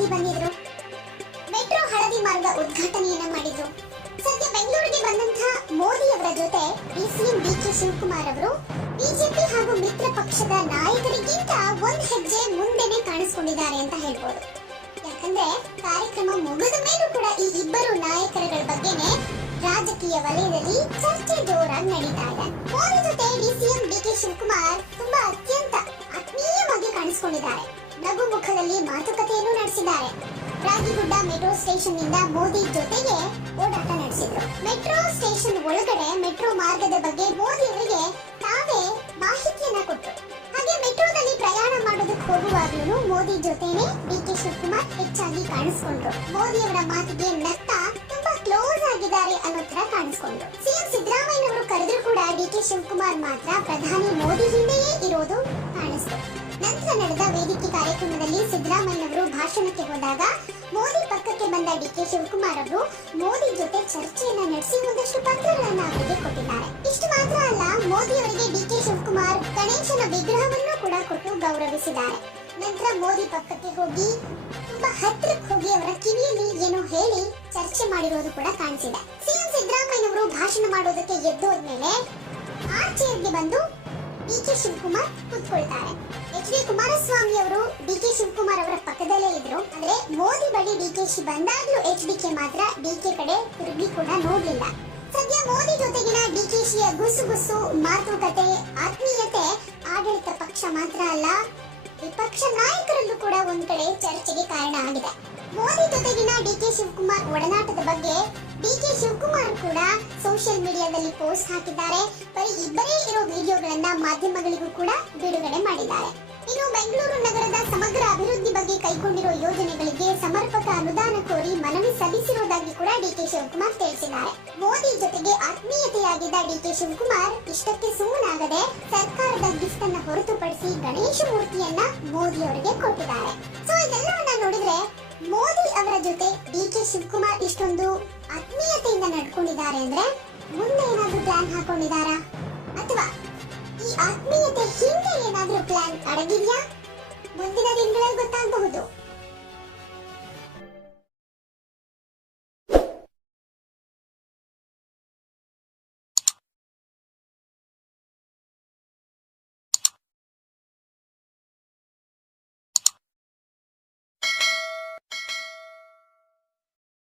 ಮೋದಿ ಬಂದಿದ್ರು. ಮೆಟ್ರೋ ಹಳದಿ ಮಾರ್ಗ ಉದ್ಘಾಟನೆಯನ್ನ ಮಾಡಿದ್ರು. ಸದ್ಯ ಬೆಂಗಳೂರಿಗೆ ಬಂದಂತಹ ಮೋದಿ ಅವರ ಜೊತೆ ಡಿಸಿಎಂ ಡಿಕೆ ಶಿವಕುಮಾರ್ ಅವರು ಬಿಜೆಪಿ ಹಾಗೂ ಮಿತ್ರ ಪಕ್ಷದ ನಾಯಕರಿಗಿಂತ ಒಂದ್ ಹೆಜ್ಜೆ ಮುಂದೆನೆ ಕಾಣಿಸಿಕೊಂಡಿದ್ದಾರೆ ಅಂತ ಹೇಳ್ಬೋದು. ಯಾಕಂದ್ರೆ ಕಾರ್ಯಕ್ರಮ ಮುಗಿದ ಮೇಲೂ ಕೂಡ ಈ ಇಬ್ಬರು ನಾಯಕರುಗಳ ಬಗ್ಗೆನೆ ರಾಜಕೀಯ ವಲಯದಲ್ಲಿ ಚರ್ಚೆ ಜೋರಾಗಿ ನಡೀತಾ ಇದೆ. ಮೋದಿ ಜೊತೆ ಡಿಸಿಎಂ ಡಿಕೆ ಶಿವಕುಮಾರ್ ತುಂಬಾ ಅತ್ಯಂತ ಆತ್ಮೀಯವಾಗಿ ಕಾಣಿಸಿಕೊಂಡಿದ್ದಾರೆ. ನಗು ಮುಖದಲ್ಲಿ ಮಾತುಕತೆಯನ್ನು ನಡೆಸಿದ್ದಾರೆ. ರಾಗಿಗುಡ್ಡ ಮೆಟ್ರೋ ಸ್ಟೇಷನ್ ನಿಂದ ಮೋದಿ ಜೊತೆಗೆ ಓಡಾಟ ನಡೆಸಿದ್ರು. ಮೆಟ್ರೋ ಸ್ಟೇಷನ್ ಒಳಗಡೆ ಮೆಟ್ರೋ ಮಾರ್ಗದ ಬಗ್ಗೆ ಮೋದಿ ಅವರಿಗೆ ತಾವೇ ಮಾಹಿತಿಯನ್ನ ಕೊಟ್ಟರು. ಹಾಗೆ ಮೆಟ್ರೋದಲ್ಲಿ ಪ್ರಯಾಣ ಮಾಡೋದಕ್ಕೆ ಹೋಗುವಾಗ್ಲೂ ಮೋದಿ ಜೊತೆನೆ ಡಿಕೆ ಶಿವಕುಮಾರ್ ಹೆಚ್ಚಾಗಿ ಕಾಣಿಸ್ಕೊಂಡ್ರು. ಮೋದಿ ಅವರ ಮಾತಿಗೆ ನಗ್ತಾ ತುಂಬಾ ಕ್ಲೋಸ್ ಆಗಿದ್ದಾರೆ ಅನ್ನೋ ತರ ಕಾಣಿಸ್ಕೊಂಡ್ರು. ಸಿಎಂ ಸಿದ್ದರಾಮಯ್ಯನವರು ಕರೆದ್ರು ಕೂಡ ಡಿಕೆ ಶಿವಕುಮಾರ್ ಮಾತ್ರ ಪ್ರಧಾನಿ ಮೋದಿ ಹಿಂದೆಯೇ ಇರೋದು ಕಾಣಿಸ್ತು. ನಂತರ ನಡೆದ ವೇದಿಕೆ ಕಾರ್ಯಕ್ರಮದಲ್ಲಿ ಸಿದ್ದರಾಮಯ್ಯನವರು ಭಾಷಣಕ್ಕೆ ಹೋದಾಗ ಮೋದಿ ಪಕ್ಕಕ್ಕೆ ಬಂದ ಡಿಕೆ ಶಿವಕುಮಾರ್ ಅವರು ಮೋದಿ ಜೊತೆ ಚರ್ಚೆಯನ್ನ ನಡೆಸಿ ಒಂದಷ್ಟು ಪತ್ರಗಳನ್ನ ಅವರಿಗೆ ಕೊಟ್ಟಿದ್ದಾರೆ. ಇಷ್ಟು ಮಾತ್ರ ಅಲ್ಲ, ಮೋದಿ ಅವರಿಗೆ ಡಿಕೆ ಶಿವಕುಮಾರ್ ಗಣೇಶನ ವಿಗ್ರಹವನ್ನು ಕೂಡ ಕೊಟ್ಟು ಗೌರವಿಸಿದ್ದಾರೆ. ನಂತರ ಮೋದಿ ಪಕ್ಕಕ್ಕೆ ಹೋಗಿ ತುಂಬಾ ಹತ್ತಿರಕ್ಕೆ ಹೋಗಿ ಅವರ ಕಿವಿಯಲ್ಲಿ ಏನೋ ಹೇಳಿ ಚರ್ಚೆ ಮಾಡಿರೋದು ಕೂಡ ಕಾಣಿಸಿದೆ. ಸಿಎಂ ಸಿದ್ದರಾಮಯ್ಯನವರು ಭಾಷಣ ಮಾಡೋದಕ್ಕೆ ಎದ್ದೋದ್ಮೇಲೆ ಆ ಚೇರ್ಗೆ ಬಂದು ಡಿಕೆ ಶಿವಕುಮಾರ್ ಕೂತ್ಕೊಳ್ತಾರೆ. ಎಚ್ ಡಿ ಕುಮಾರಸ್ವಾಮಿ ಅವರು ಡಿಕೆ ಶಿವಕುಮಾರ್ ಅವರ ಪಕ್ಕದಲ್ಲೇ ಇದ್ರು. ಅಂದ್ರೆ ಮೋದಿ ಬಳಿ ಡಿಕೆಶಿ ಬಂದಾಗ್ಲೂ HDK ಮಾತ್ರ ಡಿಕೆ ಕಡೆ ತಿರುಗಿ ಕೂಡ ನೋಡ್ಲಿಲ್ಲ. ಸದ್ಯ ಮೋದಿ ಜೊತೆಗಿನ ಡಿಕೆಶಿಯ ಗುಸುಗುಸು ಮಾತುಕತೆ ಆತ್ಮೀಯತೆ ಆಡಳಿತ ಪಕ್ಷ ಮಾತ್ರ ಅಲ್ಲ, ವಿಪಕ್ಷ ನಾಯಕರಲ್ಲೂ ಕೂಡ ಒಂದ್ ಕಡೆ ಚರ್ಚೆಗೆ ಕಾರಣ ಆಗಿದೆ. ಮೋದಿ ಜೊತೆಗಿನ ಡಿಕೆ ಶಿವಕುಮಾರ್ ಒಡನಾಟದ ಬಗ್ಗೆ ಡಿಕೆ ಶಿವಕುಮಾರ್ ಕೂಡ ಸೋಷಿಯಲ್ ಮೀಡಿಯಾದಲ್ಲಿ ಪೋಸ್ಟ್ ಹಾಕಿದ್ದಾರೆ. ಬರೀ ಇಬ್ಬರೇ ಇರೋ ವಿಡಿಯೋಗಳನ್ನ ಮಾಧ್ಯಮಗಳಿಗೂ ಕೂಡ ಬಿಡುಗಡೆ ಮಾಡಿದ್ದಾರೆ. ಇನ್ನು ಬೆಂಗಳೂರು ನಗರದ ಸಮಗ್ರ ಅಭಿವೃದ್ಧಿ ಬಗ್ಗೆ ಕೈಗೊಂಡಿರೋ ಯೋಜನೆಗಳಿಗೆ ಸಮರ್ಪಕ ಅನುದಾನ ಕೋರಿ ಮನವಿ ಸಲ್ಲಿಸಿರುವುದಾಗಿ ಕೂಡ ಡಿಕೆ ಶಿವಕುಮಾರ್ ತಿಳಿಸಿದ್ದಾರೆ. ಮೋದಿ ಜೊತೆಗೆ ಆತ್ಮೀಯತೆಯಾಗಿದ್ದ ಡಿಕೆ ಶಿವಕುಮಾರ್ ಇಷ್ಟಕ್ಕೆ ಸುಮ್ಮನಾಗದೆ ಸರ್ಕಾರದ ಗಿಫ್ಟ್ ಅನ್ನ ಹೊರತುಪಡಿಸಿ ಗಣೇಶ ಮೂರ್ತಿಯನ್ನ ಮೋದಿ ಅವರಿಗೆ ಕೊಟ್ಟಿದ್ದಾರೆ. ಸೊ ಇದೆಲ್ಲವನ್ನ ನೋಡಿದ್ರೆ ಮೋದಿ ಅವರ ಜೊತೆ ಡಿಕೆ ಶಿವಕುಮಾರ್ ಇಷ್ಟೊಂದು ಆತ್ಮೀಯತೆಯಿಂದ ನಡ್ಕೊಂಡಿದ್ದಾರೆ ಅಂದ್ರೆ ಮುಂದೆ ಏನಾದ್ರೂ ಪ್ಲಾನ್ ಹಾಕೊಂಡಿದ್ದಾರಾ ಅಥವಾ ಈ ಆತ್ಮೀಯತೆ ಹಿಂದೆ ಏನಾದ್ರೂ ಪ್ಲಾನ್ ಅಡಗಿದ್ಯಾ? ಮುಂದಿನ ದಿನಗಳಲ್ಲಿ ಗೊತ್ತಾಗಬಹುದು.